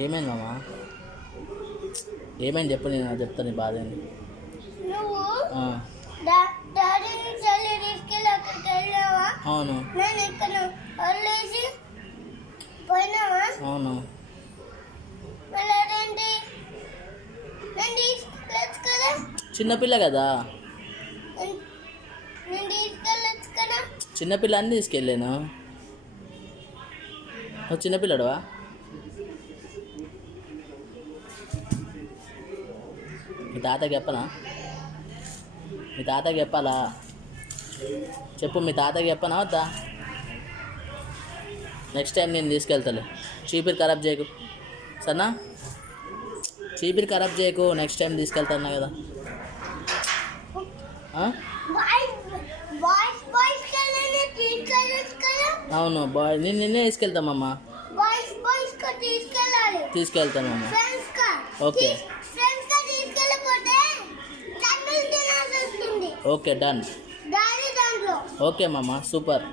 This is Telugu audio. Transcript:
ఏమైంది మామ? ఏమైంది చెప్పు, నేను చెప్తాను నీ బాధ ఏంది. నువ్వు డాడీని చల్లి తీసుకెళ్ళి అక్కడికి వెళ్ళావా? అవును. నేను ఇక్కడ వదిలేసి పోయినావా? అవును. మళ్ళీ అదేంటి? నేను తీసుకెళ్ళచ్చు కదా. చిన్నపిల్ల కదా. నేను తీసుకెళ్ళచ్చు కదా. చిన్నపిల్ల అని తీసుకెళ్ళాను. నువ్వు చిన్నపిల్లడువా? మీ తాతకి చెప్పనా? మీ తాతకి చెప్పాలా? చెప్పు, మీ తాతకి చెప్పనా వద్దా? నెక్స్ట్ టైం నేను తీసుకెళ్తాలే. చీపిరి ఖరాబ్ చేయకు సరేనా? చీపిరి ఖరాబ్ చేయకు, నెక్స్ట్ టైం తీసుకెళ్తాను కదా. అవును బాయ్, నేను నిన్నే తీసుకెళ్తామమ్మా. తీసుకెళ్తామమ్మా. Okay okay done. ఓకే మామ, సూపర్.